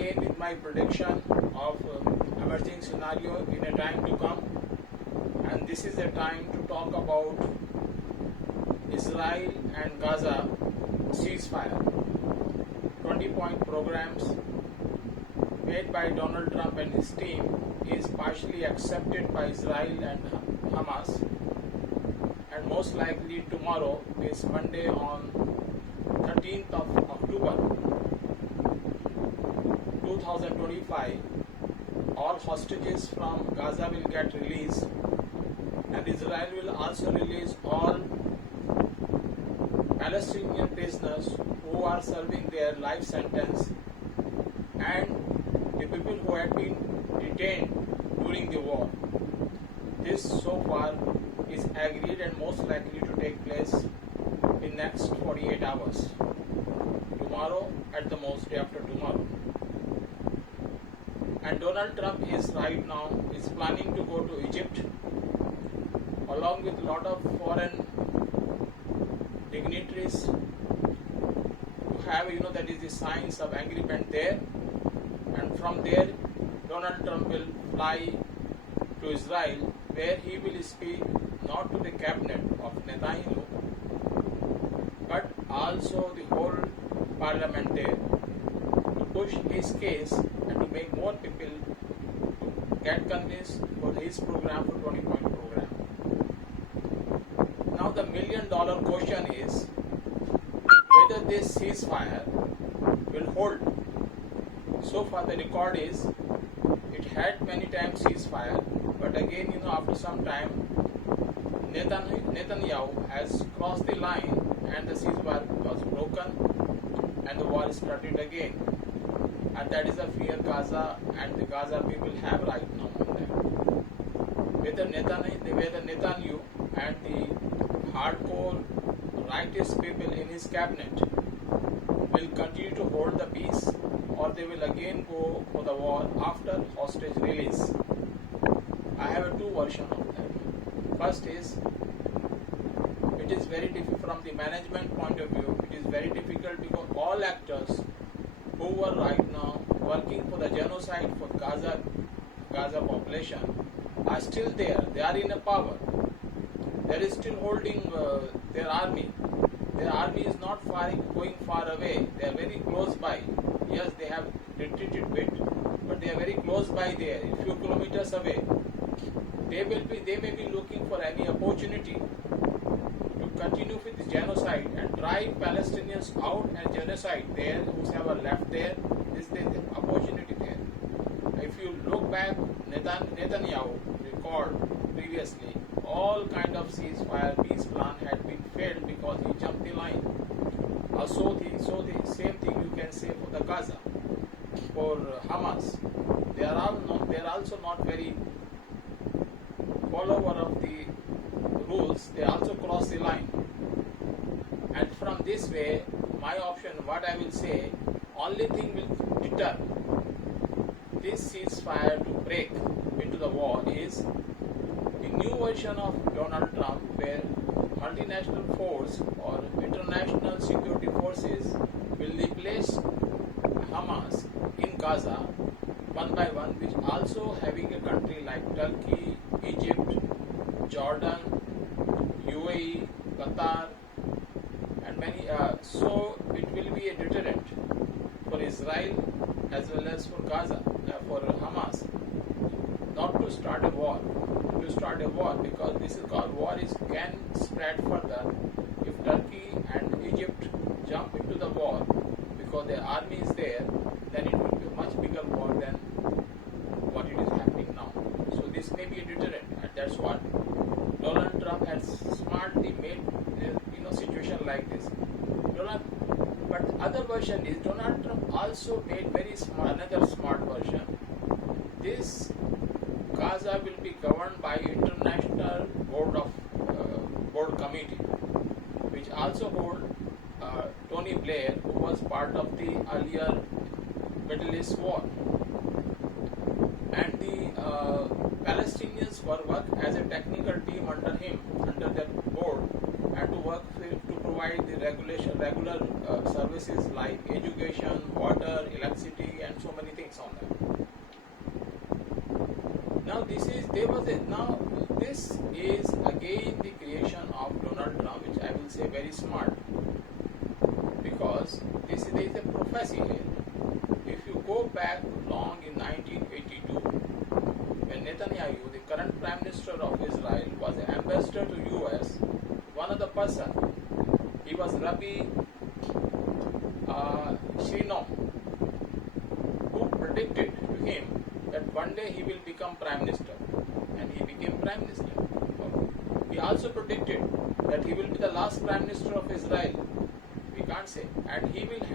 again with my prediction of emerging scenario in a time to come, and this is a time to talk about Israel and Gaza ceasefire. 20-point programs made by Donald Trump and his team is partially accepted by Israel and Hamas, and most likely tomorrow is Monday on 13th of October 2025, all hostages from Gaza will get released, and Israel will also release all Palestinian prisoners who are serving their life sentence and the people who had been detained during the war. This so far is agreed and most likely to take place in next 48 hours. Tomorrow, at the most, day after tomorrow. And Donald Trump is right now planning to go to Egypt along with a lot of foreign dignitaries to have, that is the signs of agreement there. And from there, Donald Trump will fly to Israel, where he will speak not to the cabinet of Netanyahu, but also the whole parliament there, to push his case and to make more people to get convinced for his program, for 20-point program. Now the million-dollar question is whether this ceasefire will hold. So far the record is it had many times ceasefire, but again, after some time, Netanyahu has crossed the line and the ceasefire was broken and the war started again. And that is the fear Gaza and the Gaza people have right now on that. Whether Netanyahu and the hardcore rightist people in his cabinet will continue to hold the peace, or they will again go for the war after hostage release. I have two versions of that. First is, it is very difficult from the management point of view. It is very difficult because all actors who were right now working for the genocide for Gaza population are still there. They are in a power. They are still holding their army. Their army is not going far away. They are very close by. Yes, they have retreated a bit, but they are very close by there, a few kilometers away. They may be looking for any opportunity to continue with the genocide and drive Palestinians out and genocide there, whoever left there. This is the opportunity there. If you look back, Netanyahu record previously, all kind of ceasefire peace plan had been failed because he jumped the line. So the same thing you can say for the Gaza, for Hamas. They are also not very follower of the rules. They also cross the line. And from this way, my option, what I will say, only thing will deter this ceasefire to break into the war is the new version of Donald Trump, where multinational force or international security forces will replace Hamas in Gaza one by one, which also having a country like Turkey, Egypt, Jordan, UAE, Qatar, and many. So it will be a deterrent for Israel as well as for Gaza, for Hamas, not to start a war. Because this is called war can spread further if Turkey and Egypt jump into the war because their army is there. Then it will be a much bigger war than what it is happening now. So this may be a deterrent, and that's what Donald Trump has smartly made situation like this. But other version is Donald Trump also made another smart version. This Gaza will be governed by international board committee, which also hold Tony Blair, who was part of the earlier Middle East war, and the Palestinians work as a technical team under him, under that board, and to work to provide the regular services like education, water, electricity, and so many things. thinks on that. Now this is again the creation of Donald Trump, which I will say very smart, because there is a prophecy here. If you go back long in 1982, when Netanyahu, the current Prime Minister of Israel, was an ambassador to US, one of the person, he was Rabbi Shinom, who predicted to him that one day he will become Prime Minister, and he became Prime Minister. He also predicted that he will be the last Prime Minister of Israel. We can't say, and he will